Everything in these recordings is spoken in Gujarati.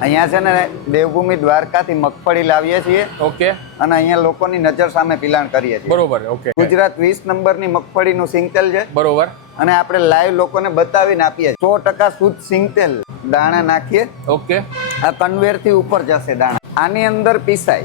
અહીંયા છે ને દેવભૂમિ દ્વારકાથી મગફળી લાવીએ છીએ ઓકે. અને અહીંયા લોકોની નજર સામે પિલાણ કરીએ છીએ. બરોબર ઓકે. ગુજરાત વીસ નંબરની મગફળીનું સિંગતેલ છે. બરોબર. અને આપણે લાઈવ લોકોને બતાવીને આપીએ સો ટકા શુદ્ધ સિંગતેલ દાણા નાખીએ. ઓકે. આ કન્વેરથી ઉપર જશે દાણા. આની અંદર પીસાય.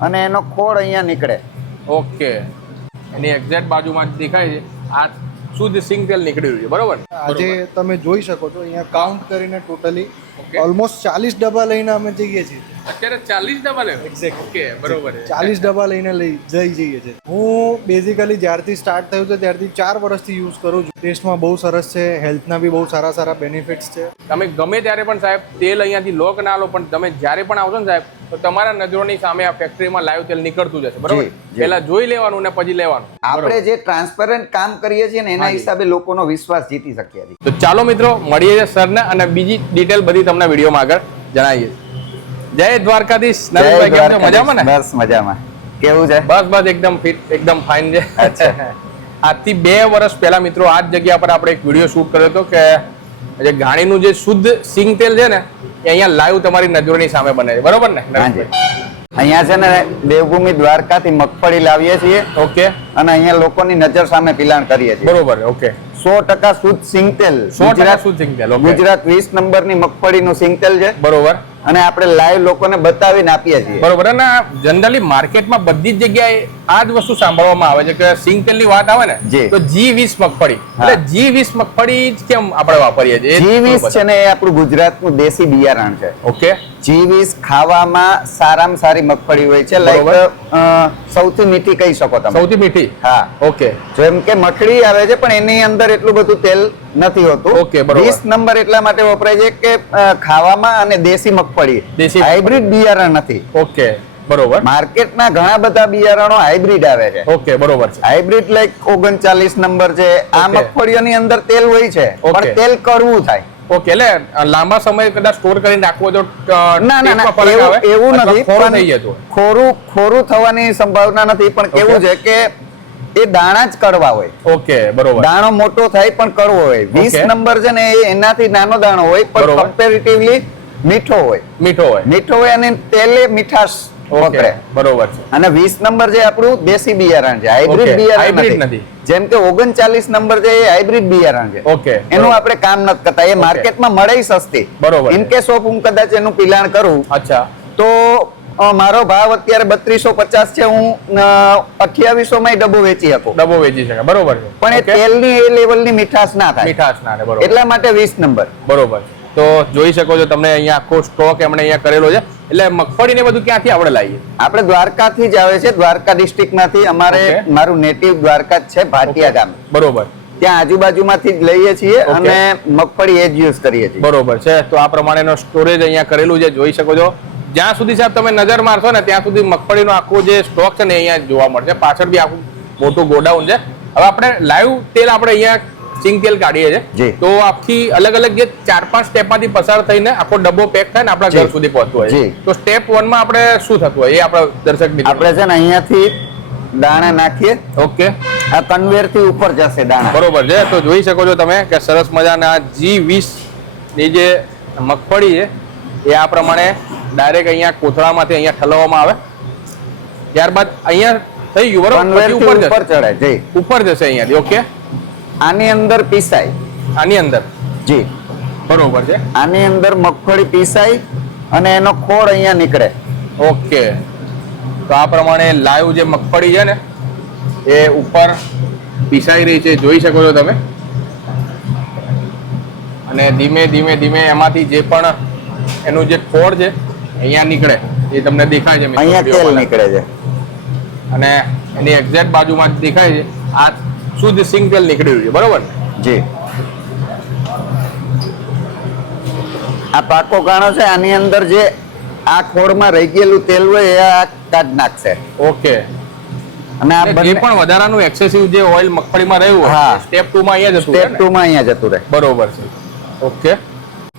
અને એનો ખોળ અહીંયા નીકળે. ઓકે. એની એક્ઝેક્ટ બાજુમાં જ દેખાય છે. આ શુદ્ધ સિંગ તેલ નીકળી છે. બરોબર? આજે તમે જોઈ શકો છો અહીંયા કાઉન્ટ કરીને ટોટલી ઓલમોસ્ટ ચાલીસ ડબ્બા લઈને અમે જઈએ છીએ. અત્યારે ચાલીસ ડબલ Exact. ઓકે બરોબર ચાલીસ ડબ્બા લઈને લઈ જઈ જઈએ છે હું બેઝિકલી જ્યારથી સ્ટાર્ટ થયું છે ત્યારથી ચાર વર્ષથી યુઝ કરું છું. ટેસ્ટમાં બહુ સરસ છે હેલ્થના બી બહુ સારા સારા બેનિફિટ્સ છે. તમે ગમે ત્યારે પણ સાહેબ તેલ અહીંયાથી લોક ના લો પણ તમે જ્યારે પણ આવશો ને સાહેબ તો તમારા નજરોની સામે આ ફેક્ટરીમાં લાઈવ તેલ નીકળતું જશે બરોબર. પહેલા જોઈ લેવાનું ને પછી લેવાનું. આપણે જે ટ્રાન્સપરન્ટ કામ કરીએ છીએ ને એના હિસાબે લોકોનો વિશ્વાસ જીતી શકીએ છીએ. તો ચાલો મિત્રો મળીએ સરને અને બીજી ડિટેલ બધી તમને વિડીયોમાં આગળ જણાવીએ. જય દ્વારકાધીશ. નરેશભાઈ કેમ છો? મજામાં ને? બસ મજામાં. કેવું છે? બસ બસ એકદમ ફિટ એકદમ ફાઇન છે. આજથી બે વર્ષ પહેલા મિત્રો આ જ જગ્યા પર આપણે એક વીડિયો શૂટ કર્યો હતો કે જે ઘાણીનું જે શુદ્ધ સિંગ તેલ છે ને એ અહીંયા લાઈવ તમારી નજરની સામે બને છે. બરોબર ને? અહીંયા છે ને દેવભૂમિ દ્વારકાથી મગફળી લાવીએ છીએ. ઓકે. અને અહીંયા લોકોની નજર સામે પિલાણ કરીએ છીએ. બરોબર ઓકે. સો ટકા શુદ્ધ સિંગતેલ સો ટકા શુદ્ધ સિંગ તેલ ઓકે. ગુજરાત વીસ નંબરની મગફળીનું સિંગતેલ છે. બરોબર. અને આપણે લાઈવ લોકોને બતાવીને આપીએ છીએ. બરોબર. અને જનરલી માર્કેટમાં બધી જ જગ્યાએ આ જ વસ્તુ સાંભળવામાં આવે છે કે સિંગ તેલની વાત આવે ને તો જી વીસ મગફળી. એટલે જી વીસ મગફળી જ કેમ આપણે વાપરીએ છીએ? જી વીસ છે ને એ આપણું ગુજરાતનું દેશી બિયારણ છે. ઓકે. જી વીસ ખાવામાં સારામાં સારી મગફળી હોય છે લાઈક સૌથી મીઠી કહી શકો તમે. સૌથી મીઠી? હા. ઓકે. જેમ કે મકડી આવે છે પણ એની અંદર એટલું બધું તેલ નથી હોતું. ઓકે, બરોબર. વીસ નંબર એટલા માટે વપરાય છે કે ખાવામાં અને દેશી મગફળી. દેશી હાઇબ્રિડ બિયારણ નથી. ઓકે. બરોબર. માર્કેટમાં ઘણા બધા બિયારણો હાઇબ્રિડ આવે છે. ઓકે બરોબર છે. હાઇબ્રિડ લાઈક ઓગણચાલીસ નંબર છે. આ મગફળીઓની અંદર તેલ હોય છે પણ તેલ કડવું થાય. ઓકે એટલે લાંબા સમય કદાચ સ્ટોર કરીને રાખવો તો ના ના ના એવું નથી પણ ખોરું ખોરું થવાની સંભાવના નથી પણ કેવું છે કે એ દાણા જ કડવા હોય. ઓકે બરોબર. દાણો મોટો થાય પણ કડવો હોય. વીસ. નંબર છે ને એ એનાથી નાનો દાણો હોય પણ કમ્પેરેટિવલી મીઠો હોય. મીઠો હોય. મીઠો હોય અને તેલે મીઠાશ પકડે બરોબર છે. અને 20 નંબર જે આપણું દેશી બિયારણ છે હાઇબ્રિડ બિયારણ નથી. જેમ કે ઓગણચાલીસ નંબર છે એ હાઇબ્રિડ બિયારણ છે. ઓકે, એનું આપણે કામ નથી કરતા એ માર્કેટમાં મળે સસ્તી. બરોબર ઇન કેસ ઓફ હું કદાચ એનું પિલાણ કરું અચ્છા. તો મારો ભાવ અત્યારે બત્રીસો પચાસ છે હું અઠ્યાવીસો માં ડબ્બો વેચી શકું. ડબ્બો વેચી શકે બરોબર છે. પણ એ તેલ તેલની એ લેવલની મીઠાશ ના થાય. મીઠાશ ના થાય એટલા માટે વીસ નંબર. બરોબર. તો જોઈ શકો છો તમને અહીંયા આખો સ્ટોક એમણે અહીંયા કરેલો છે. એટલે મગફળી ને બધું ક્યાંથી આપણે લાવીએ? આપણે દ્વારકાથી જ આવે છે દ્વારકા ડિસ્ટ્રિક્ટમાંથી અમારે મારું નેટિવ દ્વારકા જ છે ભાટિયા ગામ. બરોબર. ત્યાં આજુબાજુમાંથી જ લઈએ છીએ. અને મગફળી એ જ યુઝ કરીએ છીએ. બરોબર છે. તો આ પ્રમાણેનો સ્ટોરેજ અહીંયા કરેલું છે જોઈ શકો છો. જ્યાં સુધી સાહેબ તમે નજર મારશો ને ત્યાં સુધી મગફળીનો આખો જે સ્ટોક છે ને અહીંયા જોવા મળશે. પાછળ બી આખું મોટું ગોડાઉન છે. હવે આપણે લાઈવ તેલ આપણે અહીંયા સિંગ તેલ કાઢીએ છીએ. તો આખી અલગ અલગ જે ચાર પાંચ સ્ટેપમાંથી પસાર થઈને આખો ડબ્બો પેક થાય ને આપણા ઘર સુધી પહોંચતો હોય તો સ્ટેપ વનમાં આપણે શું થતું હોય એ આપણા દર્શક મિત્રો આપણે છે ને અહીંયાથી દાણા નાખીએ. ઓકે. આ કન્વેરથી ઉપર જશે દાણા. બરોબર છે. તો જોઈ શકો છો તમે કે સરસ મજાના જી વીસની જે મગફળી છે એ આ પ્રમાણે ડાયરેક્ટ અહીંયા કોથળામાંથી અહીંયા ઠલવવામાં આવે. ત્યારબાદ અહીંયા થઈ ગયું બરોબર? ઉપર જશે. ઉપર જશે અહીંયાથી ઓકે? આની અંદર પીસાય. આની અંદર? જી. બરોબર છે. આની અંદર મગફળી પીસાય અને એનો ખોળ અહીંયા નીકળે. ઓકે. તો આ પ્રમાણે લાઈવ જે મગફળી છે ને એ ઉપર પીસાઈ રહી છે. જોઈ શકો છો તમે? અને ધીમે ધીમે ધીમે એમાંથી જે પણ એનું જે ખોળ છે અહીંયા નીકળે. એ તમને દેખાય છે અહીંયા તેલ નીકળે છે. અને એની એક્ઝેક્ટ બાજુમાં જ દેખાય છે. આ શુદ્ધ સિંગ તેલ નીકળ્યું છે બરોબર જી. આ પાકો કાણો છે આની અંદર જે આ ખોળમાં રહી ગયેલું તેલ હોય એ આ કાઢ નાખશે. ઓકે. અને આ જે પણ વધારાનું એક્સેસિવ જે ઓઇલ મગફળીમાં રહ્યું હોય હા. સ્ટેપ ટુ માં અહીંયા જતું સ્ટેપ ને? ટુ માં અહીંયા જતું રહે. બરોબર છે. ઓકે.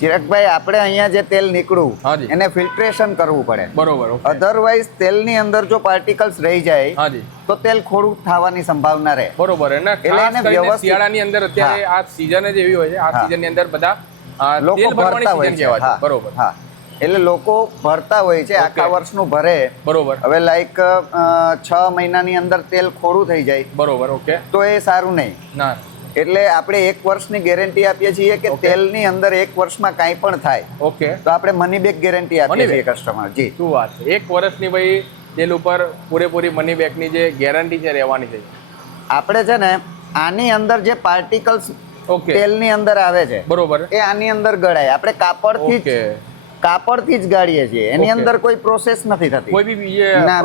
ચિરાગભાઈ આપણે અહીંયા જે તેલ નીકળું એને ફિલ્ટ્રેશન કરવું પડે. બરોબર અધરવાઇઝ તેલની અંદર જો પાર્ટિકલ્સ રહી જાય તો તેલ ખોડું થવાની સંભાવના રહે. બરોબર એટલે એને શિયાળાની અંદર અત્યારે આ સીઝન જ એવી હોય છે આ સીઝનની અંદર બધા લોકો ભરતા હોય છે બરોબર. હા. એટલે લોકો ભરતા હોય છે આખા વર્ષનું ભરે. બરોબર. હવે લાઈક છ મહિનાની અંદર તેલ ખોડું થઈ જાય. બરોબર ઓકે તો એ સારું નહીં. ના. એટલે આપણે એક વર્ષની ગેરંટી આપીએ છીએ કે તેલની અંદર એક વર્ષમાં કાંઈ પણ થાય ઓકે તો આપણે મની બેક ગેરંટી આપીએ છીએ કસ્ટમર જી. શું વાત છે. એક વર્ષની ભાઈ તેલ ઉપર પૂરેપૂરી મની બેકની જે ગેરંટી છે રહેવાની છે. આપણે છે ને આની અંદર જે પાર્ટિકલ્સ ઓકે તેલની અંદર આવે છે બરોબર. એ આની અંદર ગળાય. આપણે કાપડથી કાપડથી જ ગાળીએ છીએ. એની અંદર કોઈ પ્રોસેસ નથી થતી. કોઈ બી ના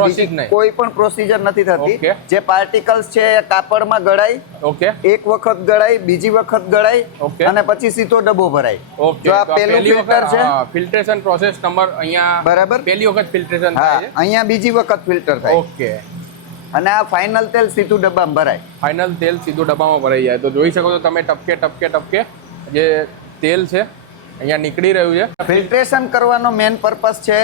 કોઈ પણ પ્રોસીજર નથી થતી. જે પાર્ટિકલ્સ છે એ કાપડમાં ગળાય. ઓકે એક વખત ગળાય બીજી વખત ગળાય. અને પછી સીધો ડબ્બો ભરાય. જો આ પહેલું ફિલ્ટર છે. ફિલ્ટ્રેશન પ્રોસેસ નંબર અહીંયા બરાબર. પહેલી વખત ફિલ્ટ્રેશન થાય છે. અહીંયા બીજી વખત ફિલ્ટર થાય. ઓકે અને આ ફાઇનલ તેલ સીધું ડબ્બામાં ભરાય. ફાઇનલ તેલ સીધું ડબ્બામાં ભરાઈ જાય. તો જોઈ શકો છો તમે ટપકે ટપકે ટપકે જે તેલ છે અહીંયા નીકળી રહ્યું છે. ફિલ્ટ્રેશન કરવાનો મેન પર્પસ છે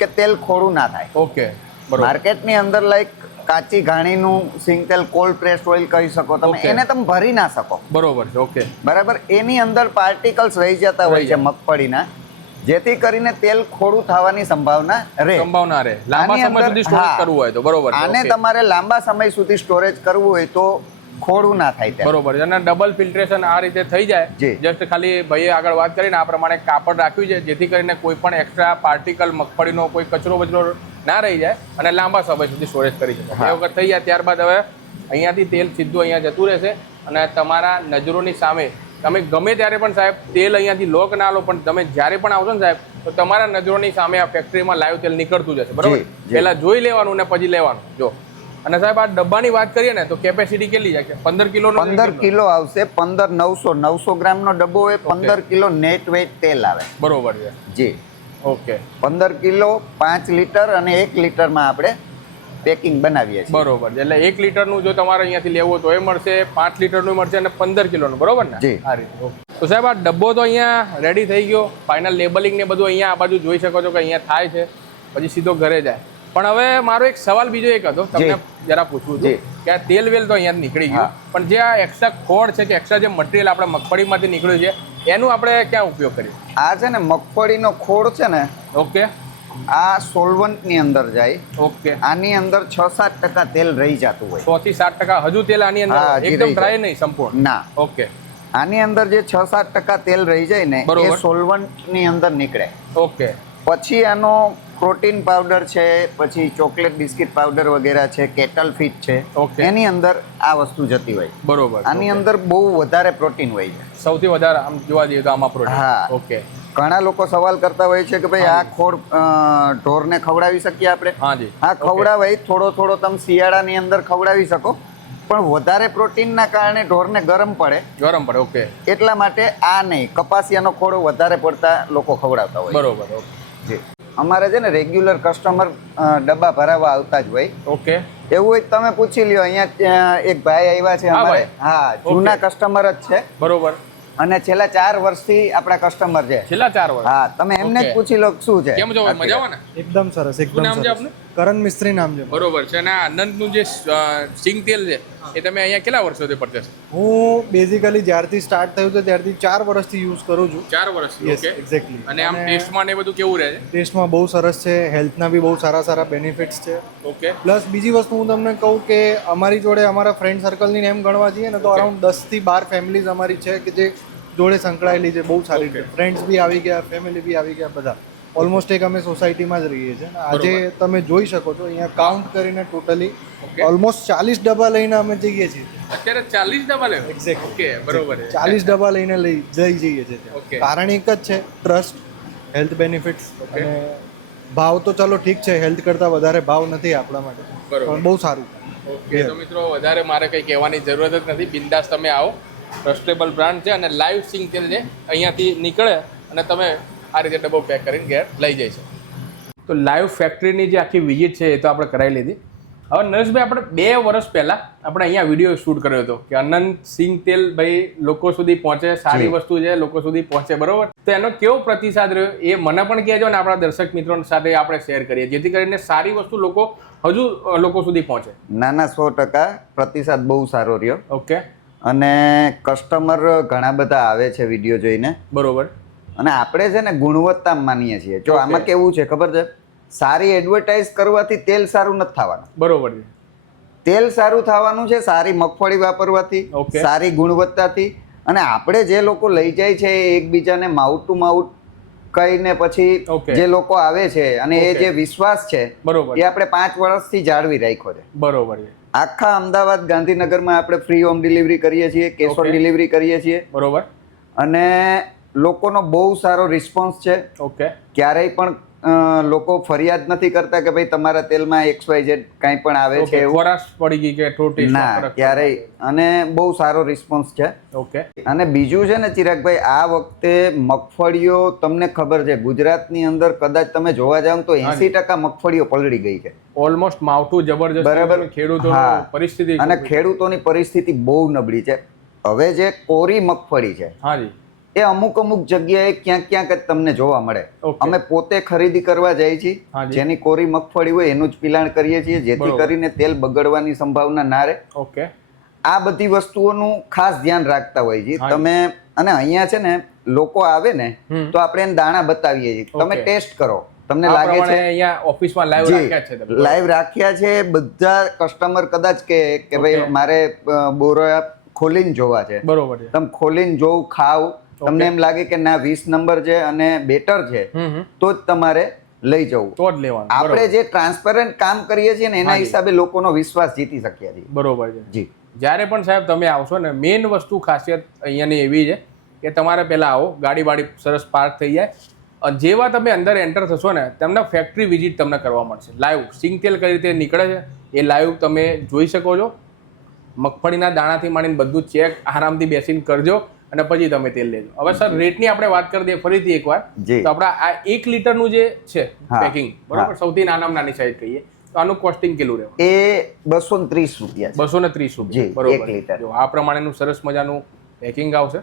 કે તેલ ખોડું ના થાય. ઓકે બરોબર. માર્કેટની અંદર લાઈક કાચી ઘાણીનું સિંગ તેલ કોલ્ડ પ્રેસ્ડ ઓઇલ કહી શકો તમે. એને તમે ભરી ના શકો. બરોબર છે ઓકે. બરાબર? એની અંદર પાર્ટિકલ્સ રહી જતા હોય છે મગફળીના. જેથી કરીને તેલ ખોડું થવાની સંભાવના રહે. સંભાવના રહે. લાંબા સમય સુધી સ્ટોરેજ કરવું હોય તો. બરોબર આને તમારે લાંબા સમય સુધી સ્ટોરેજ કરવું હોય તો ખોડું ના થાય બરોબર અને ડબલ ફિલ્ટ્રેશન આ રીતે થઈ જાય. જસ્ટ ખાલી ભાઈએ આગળ વાત કરીને આ પ્રમાણે કાપડ રાખ્યું છે જેથી કરીને કોઈ પણ એક્સ્ટ્રા પાર્ટિકલ મગફળીનો કોઈ કચરો બચરો ના રહી જાય અને લાંબા સમય સુધી સ્ટોરેજ કરી શકાય. એ વખત થઈ જાય ત્યારબાદ હવે અહીંયાથી તેલ સીધું અહીંયા જતું રહેશે અને તમારા નજરોની સામે તમે ગમે ત્યારે પણ સાહેબ તેલ અહીંયાથી લો કે ના લો પણ તમે જ્યારે પણ આવશો ને સાહેબ તો તમારા નજરોની સામે આ ફેક્ટરીમાં લાઈવ તેલ નીકળતું જશે બરાબર? જી. જોઈ લેવાનું ને પછી લેવાનું. જો. અને સાહેબ આ ડબ્બાની વાત કરીએ ને તો કેપેસિટી કેટલી છે? પંદર કિલો પંદર કિલો આવશે પંદર નવસો નવસો ગ્રામનો ડબ્બો હોય પંદર કિલો નેટ વેટ તેલ આવે. બરોબર છે. જી. ઓકે. પંદર કિલો પાંચ લીટર અને એક લીટરમાં આપણે પેકિંગ બનાવીએ છીએ. બરોબર એટલે એક લીટરનું જો તમારે અહીંયાથી લેવું તો એ મળશે પાંચ લીટરનું મળશે અને પંદર કિલોનું બરોબર ને? જી. આ રીતે તો સાહેબ આ ડબ્બો તો અહીંયા રેડી થઈ ગયો. ફાઇનલ લેબલિંગ ને બધું અહીંયા આ બાજુ જોઈ શકો છો કે અહીંયા થાય છે. પછી સીધો ઘરે જાય. પણ હવે મારો એક સવાલ બીજો એક હતો તમને જરા પૂછવું છે કે આ તેલ વેલ તો અહીંયા નીકળી ગયું પણ જે આ એક્સ્ટ્રા ખોળ છે કે એક્સ્ટ્રા જે મટીરિયલ આપણે મગફળીમાંથી નીકળ્યું છે એનું આપણે ક્યાં ઉપયોગ કરીએ? આ છે ને મગફળીનો ખોળ છે ને ઓકે. આ સોલ્વન્ટની અંદર જાય. ઓકે. આની અંદર છ સાત ટકા તેલ રહી જતું હોય. છ થી સાત ટકા હજુ તેલ આની અંદર એકદમ ડ્રાય નહીં સંપૂર્ણ. ના. ઓકે. આની અંદર જે છ સાત ટકા તેલ રહી જાય ને એ. સોલ્વન્ટની અંદર નીકળે. ઓકે. પછી આનો પ્રોટીન પાવડર છે પછી ચોકલેટ બિસ્કિટ પાવડર વગેરે છે કેટલ ફીટ છે. એની અંદર આ વસ્તુ જતી હોય બરોબર આની અંદર બહુ વધારે પ્રોટીન હોય છે. સૌથી વધારે આમ જોવા જઈએ તો આમાં પ્રોટીન. હા. ઓકે ઘણા લોકો સવાલ કરતા હોય છે કે ભાઈ આ ખોળ ઢોરને ખવડાવી શકીએ આપણે? હા જી. હા ખવડાવાય થોડો થોડો તમે શિયાળાની અંદર ખવડાવી શકો પણ વધારે પ્રોટીનના કારણે ઢોરને ગરમ પડે. ગરમ પડે ઓકે એટલા માટે આ નહીં કપાસિયાનો ખોળો વધારે પડતા લોકો ખવડાવતા હોય બરોબર ઓકે જી. અમારે છે ને રેગ્યુલર કસ્ટમર ડબ્બા ભરાવા આવતા જ હોય. ઓકે. એવું હોય તમે પૂછી લ્યો અહીંયા એક ભાઈ આવ્યા છે અમારે. હા જૂના કસ્ટમર જ છે. બરોબર. અને છેલ્લા ચાર વર્ષથી આપણા કસ્ટમર છે. છેલ્લા ચાર વર્ષ? હા તમે એમને જ પૂછી લો શું છે. કેમ છો મજામાં ને? એકદમ સરસ એકદમ સરસ. કરણ મિસ્ત્રી નામ છે બરોબર છે. અને આનંદનું જે સિંગ તેલ છે એ તમે અહીંયા કેટલા વર્ષોથી પરચેસ હું બેઝિકલી જ્યારથી સ્ટાર્ટ થયું છે ત્યારથી ચાર વર્ષથી યુઝ કરું છું. ચાર વર્ષથી ઓકે એક્ઝેક્ટલી અને આમ ટેસ્ટમાં ને બધું કેવું રહે છે? ટેસ્ટમાં બહુ સરસ છે હેલ્થના બી બહુ સારા સારા બેનિફિટ્સ છે. ઓકે પ્લસ બીજી વસ્તુ હું તમને કહું કે અમારી જોડે અમારા ફ્રેન્ડ સર્કલની એમ ગણવા જઈએ ને તો અરાઉન્ડ દસથી બાર ફેમિલીઝ અમારી છે કે જે જોડે સંકળાયેલી છે બહુ સારી રીતે ફ્રેન્ડ્સ બી આવી ગયા ફેમિલી બી આવી ગયા બધા. ઓલમોસ્ટ એક અમે સોસાયટીમાં જ રહીએ છીએ. આજે તમે જોઈ શકો છો અહીંયા કાઉન્ટ કરીને ટોટલી ઓલમોસ્ટ ચાલીસ ડબ્બા લઈને અમે જઈએ છીએ. અત્યારે ચાલીસ ડબલ એક્ઝેક્ટ ઓકે બરોબર ચાલીસ ડબ્બા લઈને લઈ જઈ જઈએ છીએ. કારણ એક જ છે ટ્રસ્ટ હેલ્થ બેનિફિટ્સ અને ભાવ તો ચાલો ઠીક છે હેલ્થ કરતાં વધારે ભાવ નથી આપણા માટે બરોબર. પણ બહુ સારું. ઓકે તો મિત્રો વધારે મારે કંઈ કહેવાની જરૂરત જ નથી. બિંદાસ તમે આવો. ટ્રસ્ટેબલ બ્રાન્ડ છે અને લાઈવ સિંગ તેલ છે અહીંયાથી નીકળે અને તમે આ રીતે ડબ્બો પેક કરીને ઘેર લઈ જાય છે. તો લાઈવ ફેક્ટરીની જે આખી વિઝિટ છે એ તો આપણે કરાવી લીધી. હવે નરેશભાઈ આપણે બે વર્ષ પહેલાં આપણે અહીંયા વીડિયો શૂટ કર્યો હતો કે અનંત સિંગ તેલ ભાઈ લોકો સુધી પહોંચે સારી વસ્તુ છે લોકો સુધી પહોંચે બરોબર? તો એનો કેવો પ્રતિસાદ રહ્યો? એ મને પણ કહેજો ને આપણા દર્શક મિત્રો સાથે આપણે શેર કરીએ જેથી કરીને સારી વસ્તુ લોકો હજુ લોકો સુધી પહોંચે. નાના સો ટકા પ્રતિસાદ બહુ સારો રહ્યો. ઓકે અને કસ્ટમર ઘણા બધા આવે છે વીડિયો જોઈને. બરોબર. અને આપણે છે ને ગુણવત્તા માનીએ છીએ. જો આમાં કેવું છે ખબર છે? સારી એડવર્ટાઇઝ કરવાથી તેલ સારું નથી થવાનું. બરોબર છે. તેલ સારું થવાનું છે સારી મગફળી વાપરવાથી સારી ગુણવત્તાથી અને આપણે જે લોકો લઈ જાય છે એકબીજાને માઉટ ટુ માઉટ કહીને પછી જે લોકો આવે છે અને એ જે વિશ્વાસ છે બરોબર. એ આપણે પાંચ વર્ષથી જાળવી રાખ્યો છે. બરોબર છે. આખા અમદાવાદ ગાંધીનગરમાં આપણે ફ્રી હોમ ડિલિવરી કરીએ છીએ કેશ ઓન ડિલિવરી કરીએ છીએ. બરોબર. અને લોકોનો બહુ સારો રિસ્પોન્સ છે. ઓકે. ક્યારેય પણ લોકો ફરિયાદ નથી કરતા કે ભાઈ તમારા તેલમાં એક્સ વાય ઝેડ કાંઈ પણ આવે છે પડી ગઈ કે ના ક્યારેય. અને બહુ સારો રિસ્પોન્સ છે. ઓકે. અને બીજું છે ને ચિરાગભાઈ આ વખતે મગફળીઓ તમને ખબર છે ગુજરાતની અંદર કદાચ તમે જોવા જાવ તો એસી ટકા મગફળીઓ પલળી ગઈ છે. ઓલમોસ્ટ માવઠું જબરજસ્ત બરાબર. ખેડૂતો પરિસ્થિતિ અને ખેડૂતોની પરિસ્થિતિ બહુ નબળી છે. હવે જે કોરી મગફળી છે હાજી એ અમુક અમુક જગ્યાએ ક્યાંક ક્યાંક જ તમને જોવા મળે. અમે પોતે ખરીદી કરવા જઈએ છીએ. જેની કોરી મગફળી હોય એનું જ પિલાણ કરીએ છીએ. જેથી કરીને તેલ બગડવાની સંભાવના ના રહે. ઓકે આ બધી વસ્તુઓનું ખાસ ધ્યાન રાખતા હોય છે. તમે અને અહીંયા છે ને લોકો આવે ને તો આપણે એને દાણા બતાવીએ છીએ. તમે ટેસ્ટ કરો. તમને લાગે છે? અહીંયા ઓફિસમાં લાઈવ રાખ્યા છે લાઈવ રાખ્યા છે. બધા કસ્ટમર કદાચ કે કે ભાઈ મારે બોરા ખોલીને જોવા છે. બરોબર તમે ખોલીને જોવ ખાવ તમને એમ લાગે કે ના વીસ નંબર છે અને બેટર છે તો જ તમારે લઈ જવું. તો જ લેવાનું. આપણે જે ટ્રાન્સપરન્ટ કામ કરીએ છીએ ને એના હિસાબે લોકોનો વિશ્વાસ જીતી શકીએ છીએ. બરોબર છે. જી. જ્યારે પણ સાહેબ તમે આવશો ને મેઇન વસ્તુ ખાસિયત અહીંયાની એવી છે કે તમારે પહેલાં આવો ગાડી વાડી સરસ પાર્ક થઈ જાય. અને જેવા તમે અંદર એન્ટર થશો ને તમને ફેક્ટરી વિઝિટ તમને કરવા મળશે. લાઈવ સિંગ તેલ કઈ રીતે નીકળે છે એ લાઈવ તમે જોઈ શકો છો. મગફળીના દાણાથી માંડીને બધું ચેક આરામથી બેસીને કરજો. અને પછી તમે તેલ લેજો. હવે સર રેટની આપણે વાત કરી દઈએ ફરીથી એકવાર. તો આપણા આ એક લીટરનું જે છે પેકિંગ બરાબર? સૌથી નાનામાં નાની સાઈઝ કહીએ. તો આનું કોસ્ટિંગ કેટલું રહેવું એ બસો ત્રીસ રૂપિયા બસો ને ત્રીસ રૂપિયા. બરોબર. લીટર. જો આ પ્રમાણેનું સરસ મજાનું પેકિંગ આવશે.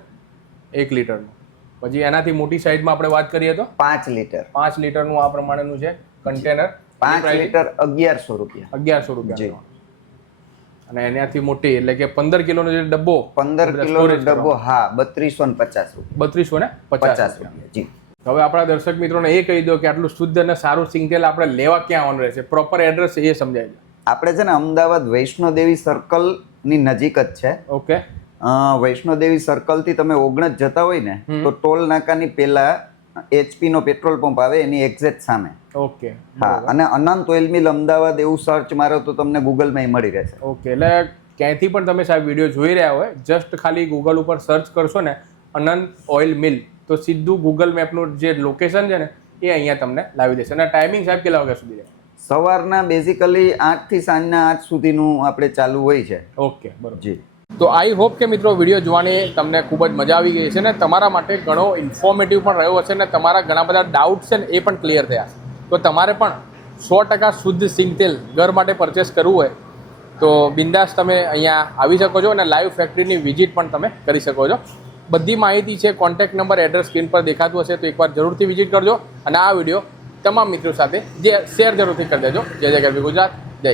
એક લીટરનું. પછી એનાથી મોટી સાઈઝમાં આપણે વાત કરીએ તો? પાંચ લીટર. પાંચ લીટરનું આ પ્રમાણેનું છે કન્ટેનર પાંચ લીટર અગિયારસો રૂપિયા. અગિયારસો રૂપિયા અને એનાથી મોટી એટલે કે પંદર કિલોનો જે ડબ્બો પંદર કિલો ડબ્બો હા બત્રીસો ને પચાસ બત્રીસો ને પચાસ જી. હવે આપણા દર્શક મિત્રોને એ કહી દો કે આટલું શુદ્ધ અને સારું સિંગતેલ આપણે લેવા ક્યાં આવવાનું રહેશે પ્રોપર એડ્રેસ એ સમજાય આપણે છે ને અમદાવાદ વૈષ્ણોદેવી સર્કલની નજીક જ છે. ઓકે. વૈષ્ણોદેવી સર્કલથી તમે ઓગણજ જતા હોય ને તો ટોલ નાકાની પેલા HP નો પેટ્રોલ પંપ આવે એની એક્ઝેક્ટ સામે. ઓકે હા અને અનંત ઓઇલ મિલ અમદાવાદ એવું સર્ચ મારો તો તમને ગૂગલમાં મળી રહેશે. ઓકે એટલે ક્યાંયથી પણ તમે સાહેબ વીડિયો જોઈ રહ્યા હોય જસ્ટ ખાલી ગૂગલ ઉપર સર્ચ કરશો ને અનંત ઓઇલ મિલ તો સીધું ગૂગલ મેપનું જે લોકેશન છે ને એ અહીંયા તમને લાવી દેશે. અને ટાઈમિંગ સાહેબ કેટલા વાગ્યા સુધી રહે? સવારના બેઝિકલી આઠથી સાંજના આઠ સુધીનું આપણે ચાલુ હોય છે. ઓકે બરોબર. જી. તો આઈ હોપ કે મિત્રો વીડિયો જોવાની તમને ખૂબ જ મજા આવી ગઈ છે ને તમારા માટે ઘણો ઇન્ફોર્મેટિવ પણ રહ્યો હશે ને તમારા ઘણા બધા ડાઉટ્સ છે ને એ પણ ક્લિયર થયા તો તમારે પણ સો ટકા શુદ્ધ સિંગતેલ ઘર માટે પરચેસ કરવું હોય તો બિંદાસ તમે અહીંયા આવી શકો છો અને લાઈવ ફેક્ટરીની વિઝિટ પણ તમે કરી શકો છો. બધી માહિતી છે કોન્ટેક્ટ નંબર એડ્રેસ સ્ક્રીન પર દેખાતું હશે તો એકવાર જરૂરથી વિઝિટ કરજો અને આ વીડિયો તમામ મિત્રો સાથે જે શેર જરૂરથી કરી દેજો. જય જય ગરબી ગુજરાત, જય